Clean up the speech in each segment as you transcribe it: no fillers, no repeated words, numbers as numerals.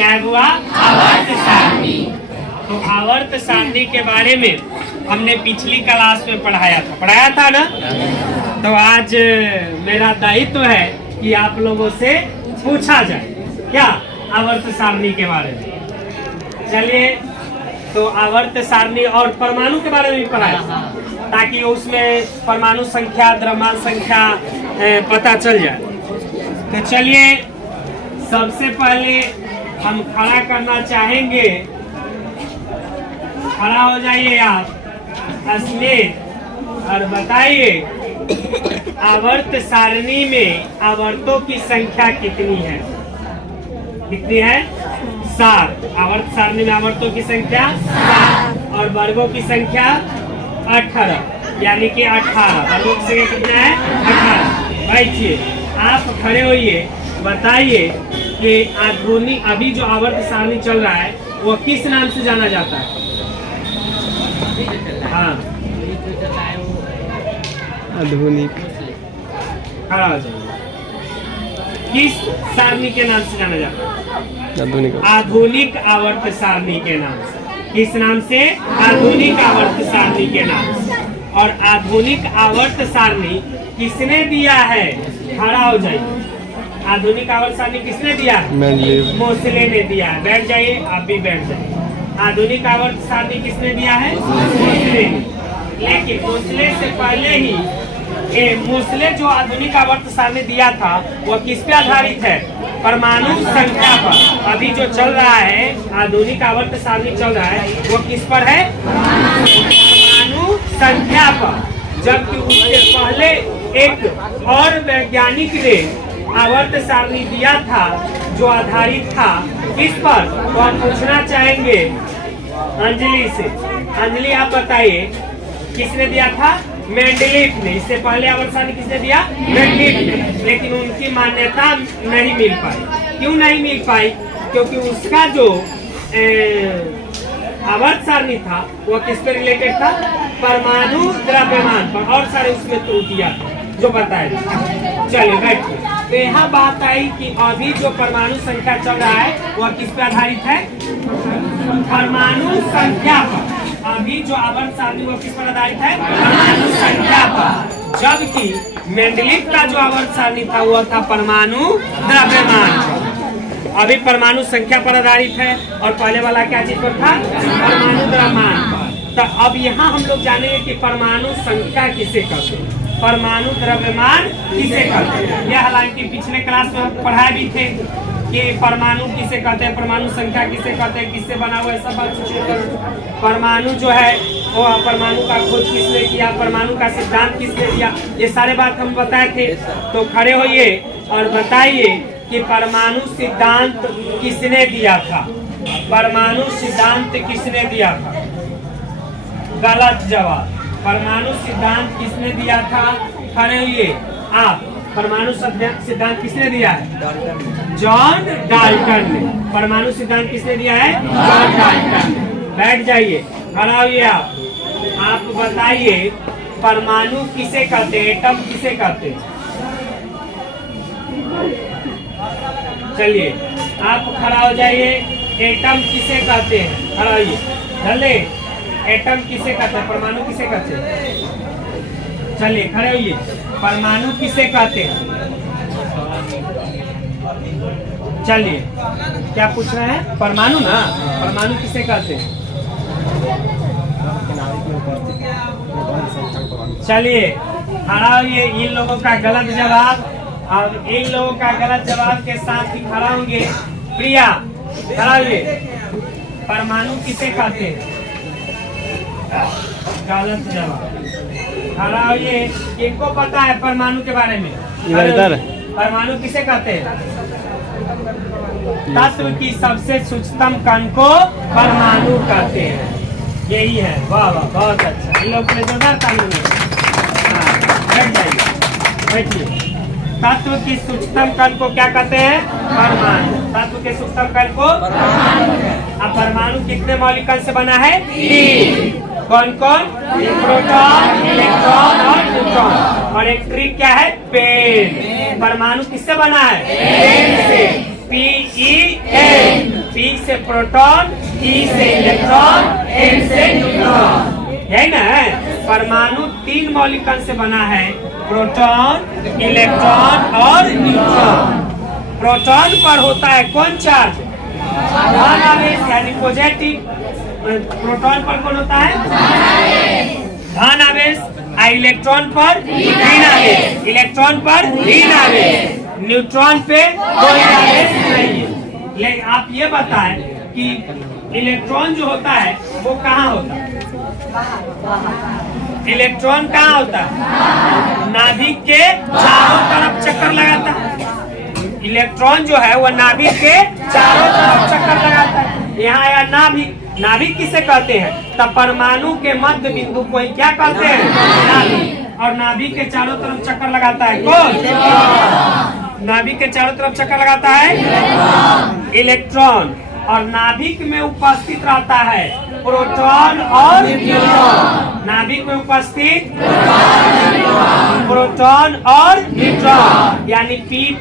क्या हुआ? आवर्त सारणी। तो आवर्त सारणी के बारे में हमने पिछली क्लास में पढ़ाया था ना। तो आज मेरा दायित्व है कि आप लोगों से पूछा जाए क्या आवर्त सारणी के बारे में। चलिए, तो आवर्त सारणी और परमाणु के बारे में भी पढ़ाया ताकि उसमें परमाणु संख्या, द्रव्यमान संख्या पता चल जाए। तो चलिए, सबसे पहले हम खड़ा करना चाहेंगे, खड़ा हो जाइए आप असलियत और बताइए आवर्त सारणी में आवर्तों की संख्या कितनी है? कितनी है? 7। आवर्त सारणी में आवर्तों की संख्या 7 और वर्गों की संख्या 18, यानी कि 18। वर्गों की संख्या कितना है? 18। बैठिए, आप खड़े होइए, बताइए कि आधुनिक अभी जो आवर्त सारणी चल रहा है वो किस नाम से जाना जाता है? हाँ, आधुनिक। खड़ा हो जाइए। किस सारणी के नाम से जाना जाता है? आधुनिक। आधुनिक आवर्त सारणी के नाम से। किस नाम से? आधुनिक आवर्त सारणी के नाम से। और आधुनिक आवर्त सारणी किसने दिया है? खड़ा हो जाइए। आधुनिक आवर्त सारणी किसने दिया है? मोसले ने दिया है। बैठ जाइए, आप भी बैठ जाइए। आधुनिक आवर्त सारणी किसने दिया है? मोसले ने। लेकिन मोसले से पहले ही मोसले जो आधुनिक आवर्त सारणी दिया था वो किस पे आधारित है? परमाणु संख्या पर। अभी जो चल रहा है आधुनिक आवर्त सारणी चल रहा है वो किस पर है? परमाणु संख्या पर। जबकि उससे पहले एक और वैज्ञानिक ने आवर्त सारणी दिया था जो आधारित था किस पर? तो हम पूछना चाहेंगे अंजलि से। अंजलि, आप बताइए किसने दिया था? मेंडलीफ ने। इससे पहले आवर्त सारणी किसने दिया? मेंडलीफ ने। लेकिन उनकी मान्यता नहीं मिल पाई। क्यों नहीं मिल पाई? क्योंकि उसका जो आवर्त सारणी था वो किस पे रिलेटेड था? परमाणु द्रव्यमान पर। और सारे उसमें त्रुटियां जो बताए। चलिए बैठिए। तो यहाँ बात आई कि अभी जो परमाणु संख्या चल रहा है वह किस पे आधारित है? परमाणु संख्या पर। अभी जो आवर्त सारणी वो किस पर आधारित है? परमाणु संख्या पर। जबकि मेंडलीफ का जो आवर्त सारणी था वो था परमाणु द्रव्यमान पर। अभी परमाणु संख्या पर आधारित है और पहले वाला क्या चीज पर था? परमाणु द्रव्यमान पर। तो अब यहाँ हम लोग जानेंगे कि परमाणु संख्या किसे कहते हैं, परमाणु द्रव्यमान किसे कहते हैं। यह हालांकि पिछले क्लास में हम पढ़ाए भी थे कि परमाणु किसे कहते हैं, परमाणु संख्या किसे कहते हैं, किससे बना हुआ है, सब बात। परमाणु जो है वो परमाणु का खोज किसने किया, परमाणु का सिद्धांत किसने दिया, ये सारे बात हम बताए थे। तो खड़े होइए और बताइए कि परमाणु सिद्धांत किसने दिया था? परमाणु सिद्धांत किसने दिया था? गलत जवाब। परमाणु सिद्धांत किसने दिया था? खड़े होइए आप। परमाणु सिद्धांत किसने दिया है? जॉन डाल्टन ने। परमाणु सिद्धांत किसने दिया है? जॉन डाल्टन ने। बैठ जाइए, खड़ा होइए आप। आप बताइए परमाणु किसे कहते हैं, एटम किसे कहते हैं? चलिए आप खड़ा हो जाइए। एटम किसे कहते हैं? खड़ा होइए जल्दी। एटम किसे कहते हैं? परमाणु किसे कहते हैं? चलिए खड़े होइए। परमाणु किसे कहते हैं? चलिए, क्या पूछ रहे हैं? परमाणु ना। परमाणु किसे कहते हैं? चलिए खड़ा होइए। इन लोगों का गलत जवाब और इन लोगों का गलत जवाब के साथ ही खड़ा होंगे। प्रिया, खड़ा होइए। परमाणु किसे कहते हैं? गलत जवाब। खड़ा होइए। किनको पता है परमाणु के बारे में? परमाणु किसे कहते हैं? तत्व की सबसे सूक्ष्मतम कण को परमाणु कहते हैं। यही है। वाह वाह, बहुत अच्छा। इन लोग ने जोरदार ताली में। बैठ जाइए, बैठिए। तत्व की सूक्ष्मतम कण को क्या कहते हैं? परमाणु। तत्व के सूक्ष्मतम कण को अब परमाणु कितने मौलिक कण से बना है? 3। कौन कौन? प्रोटॉन, इलेक्ट्रॉन और न्यूट्रॉन। और एक ट्रिक क्या है? पेन। परमाणु किससे बना है? पेन से। PEN। P से प्रोटॉन, E से इलेक्ट्रॉन, N से न्यूट्रॉन, है ना। परमाणु 3 मौलिक कण से बना है, प्रोटॉन, इलेक्ट्रॉन और न्यूट्रॉन। प्रोटॉन पर होता है कौन चार्ज? धन आवेश यानी पॉजिटिव। प्रोटॉन पर कौन होता है? धन आवेश। इलेक्ट्रॉन पर ऋण आवेश, इलेक्ट्रॉन पर ऋण आवेश। न्यूट्रॉन पे कोई आवेश नहीं है। लेकिन आप ये बताएं कि इलेक्ट्रॉन जो होता है वो कहाँ होता है? इलेक्ट्रॉन कहाँ होता है? नाभिक के चारों तरफ चक्कर लगाता है। इलेक्ट्रॉन जो है वो नाभिक के चारों तरफ चक्कर लगाता है। यहाँ आया नाभिक। नाभिक किसे कहते हैं? तब परमाणु के मध्य बिंदु को ही क्या कहते हैं? नाभिक। और नाभिक के चारों तरफ चक्कर लगाता है कौन? नाभिक के चारों तरफ चक्कर लगाता है इलेक्ट्रॉन। और नाभिक में उपस्थित रहता है प्रोटॉन और न्यूट्रॉन। नाभिक में उपस्थित प्रोटॉन और न्यूट्रॉन यानी P+A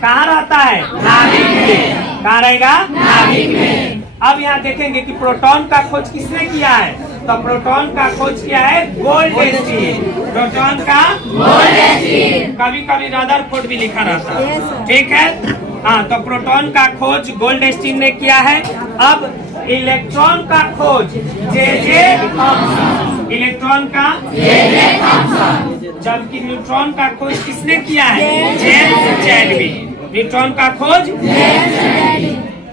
कहाँ रहता है? नाभिक में। कहाँ रहेगा? नाभिक में। अब यहाँ देखेंगे कि प्रोटॉन का खोज किसने किया है? तो प्रोटॉन का खोज किया है गोल्डस्टीन। प्रोटॉन का गोल्डस्टीन। कभी कभी रदरफोर्ड भी लिखा रहता है, ठीक है। हाँ, तो प्रोटॉन का खोज गोल्डस्टीन ने किया है। अब इलेक्ट्रॉन का खोज जे थॉमसन। इलेक्ट्रॉन का जबकि न्यूट्रॉन का खोज किसने किया है? James Chadwick. न्यूट्रॉन का खोज।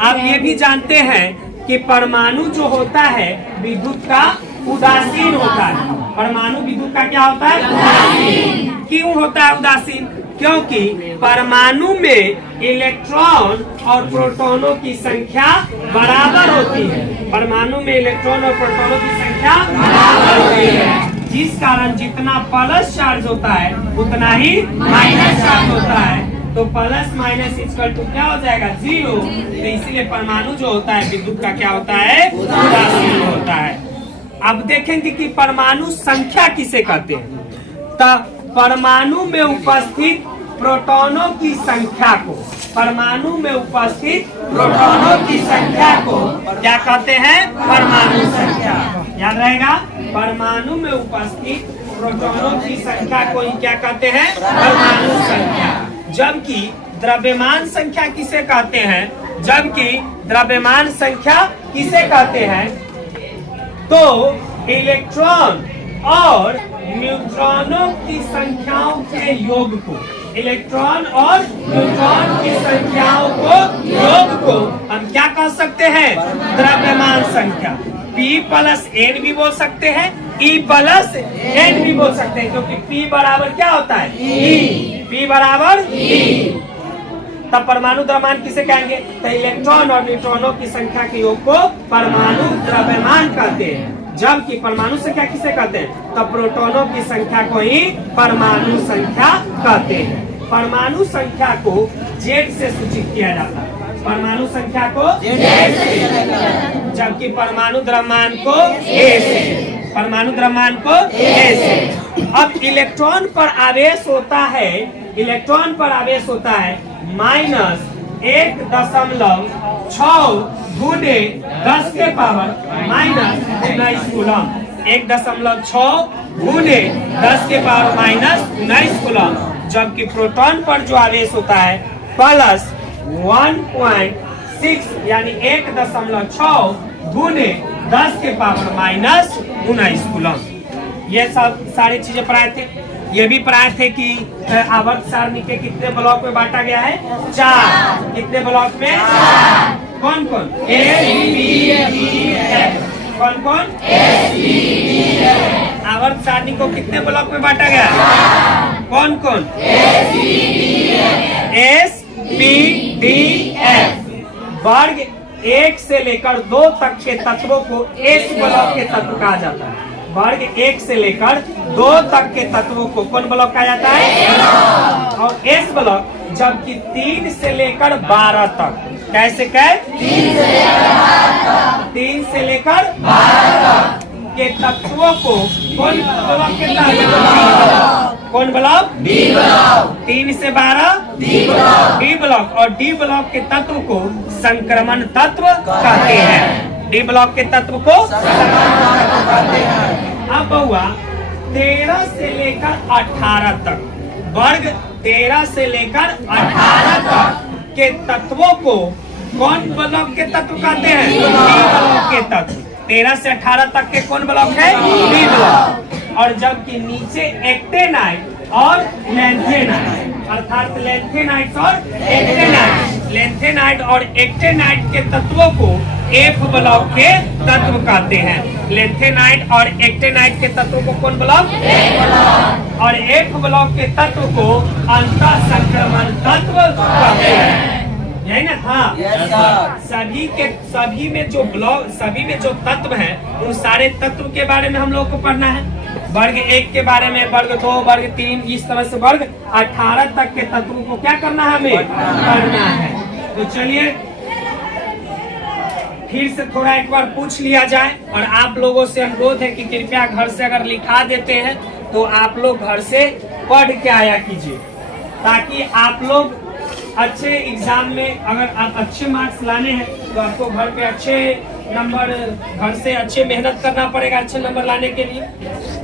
आप ये भी जानते हैं कि परमाणु जो होता है विद्युत का उदासीन होता है। परमाणु विद्युत का क्या होता है? उदासीन। क्यों होता है उदासीन? क्योंकि परमाणु में इलेक्ट्रॉन और प्रोटॉनों की संख्या बराबर होती है। परमाणु में इलेक्ट्रॉन और प्रोटॉनों की संख्या बराबर होती है, जिस कारण जितना प्लस चार्ज होता है उतना ही माइनस चार्ज होता है। तो प्लस माइनस इक्वल टू क्या हो जाएगा? 0। तो इसीलिए परमाणु जो होता है विद्युत का क्या होता है? उदासीन होता है। अब देखेंगे कि परमाणु संख्या किसे कहते हैं। तो परमाणु में उपस्थित प्रोटॉनों की संख्या को, परमाणु में उपस्थित प्रोटॉनों की संख्या को क्या कहते हैं? परमाणु संख्या। याद रहेगा, परमाणु में उपस्थित प्रोटॉनों की संख्या को ही क्या कहते हैं? परमाणु संख्या। जबकि द्रव्यमान संख्या किसे कहते हैं? जबकि द्रव्यमान संख्या किसे कहते हैं? तो इलेक्ट्रॉन और न्यूट्रॉनों की संख्याओं के योग को, इलेक्ट्रॉन और न्यूट्रॉन की संख्याओं को योग को हम क्या कह सकते हैं? द्रव्यमान संख्या। P+N भी बोल सकते हैं, E+N भी बोल सकते हैं, क्योंकि P बराबर क्या होता है? E। P बराबर E। तब परमाणु द्रव्यमान किसे कहेंगे? तो इलेक्ट्रॉन और न्यूट्रॉनों की संख्या के योग को परमाणु द्रव्यमान कहते हैं। जबकि परमाणु संख्या किसे कहते हैं? तो प्रोटॉनों की संख्या को ही परमाणु संख्या कहते हैं। परमाणु संख्या को Z से सूचित किया जाता है। परमाणु संख्या को Z से, जबकि परमाणु द्रव्यमान को A से। परमाणु द्रव्यमान को A से। अब इलेक्ट्रॉन पर आवेश होता है, इलेक्ट्रॉन पर आवेश होता है -1.6 गुने 10 के पावर -19 कूलम। 1.6 गुने 10 के पावर -19 कूलम। जबकि प्रोटॉन पर जो आवेश होता है +1.6 यानी 1.6 गुने 10 के पावर -19 कूलम। ये सब सारी चीजें पढ़ाए थे। ये भी पढ़ाए थे कि आवर्त सारणी के कितने ब्लॉक में बांटा गया है? 4। कितने ब्लॉक में? 4। कौन कौन? A, B, D, F। कौन कौन? A, B, D, F। आवर्त सारणी को कितने ब्लॉक में बांटा गया? कौन कौन? S, B, D, F। वर्ग 1 से लेकर 2 तक के तत्वों को S ब्लॉक के तत्व कहा जाता है। वर्ग 1 से लेकर 2 तक के तत्वों को कौन ब्लॉक कहा जाता है? और S ब्लॉक। जबकि 3 से लेकर 12 तक कैसे कहे? 3 से लेकर 12 के तत्वों को कौन ब्लॉक कहता है? कौन ब्लॉक? B block. 3 से 12 डी ब्लॉक, और डी ब्लॉक के तत्व को संक्रमण तत्व कहते हैं। डी ब्लॉक के तत्व को संक्रमण तत्व कहते हैं। अब हुआ 13 से लेकर 18 तक, वर्ग 13 से लेकर 18 तक के तत्वों को कौन ब्लॉक के तत्व कहते हैं? डी ब्लॉक के तत्व। 13 से 18 तक के कौन ब्लॉक है? D block. और जबकि नीचे एक्टेनाइट और लेंथेनाइट, अर्थात लेंथेनाइट और एक्टेनाइट, लेंथेनाइट और एक्टेनाइट के तत्वों को एफ ब्लॉक के तत्व कहते हैं। लेंथेनाइट और एक्टेनाइट के तत्वों को कौन ब्लॉक? और एफ ब्लॉक के तत्व को अंतः संक्रमण तत्व कहते हैं, यही ना? हाँ। सभी में जो ब्लॉक, सभी में जो तत्व है, उन सारे तत्व के बारे में हम लोग को पढ़ना है। वर्ग 1 के बारे में, वर्ग 2, वर्ग 3, इस तरह से वर्ग 18 तक के तत्वों को क्या करना है? हमें पढ़ना है। तो चलिए फिर से थोड़ा एक बार पूछ लिया जाए, और आप लोगों से अनुरोध है कि कृपया घर से अगर लिखा देते हैं तो आप लोग घर से पढ़ के आया कीजिए, ताकि आप लोग अच्छे एग्जाम में, अगर आप अच्छे मार्क्स लाने हैं तो आपको घर पे अच्छे नंबर, घर से अच्छे मेहनत करना पड़ेगा अच्छे नंबर लाने के लिए।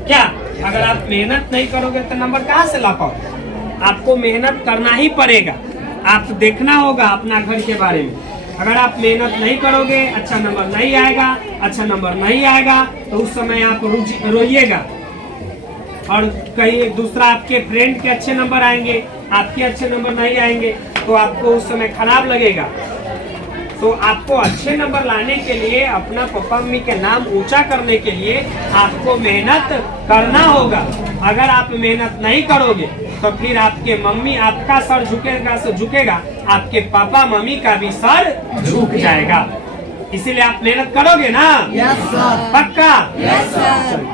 क्या अगर आप मेहनत नहीं करोगे तो नंबर कहाँ से ला पाओगे? आपको मेहनत करना ही पड़ेगा। आप देखना होगा अपना घर के बारे में। अगर आप मेहनत नहीं करोगे, अच्छा नंबर नहीं आएगा, अच्छा नंबर नहीं आएगा तो उस समय आप रोइएगा, और कहीं दूसरा आपके फ्रेंड के अच्छे नंबर आएंगे, आपके अच्छे नंबर नहीं आएंगे तो आपको उस समय खराब लगेगा। तो आपको अच्छे नंबर लाने के लिए, अपना पापा मम्मी के नाम ऊंचा करने के लिए आपको मेहनत करना होगा। अगर आप मेहनत नहीं करोगे तो फिर आपके मम्मी, आपका सर झुकेगा से झुकेगा, आपके पापा मम्मी का भी सर झुक जाएगा। इसीलिए आप मेहनत करोगे ना? Yes sir. पक्का? Yes sir.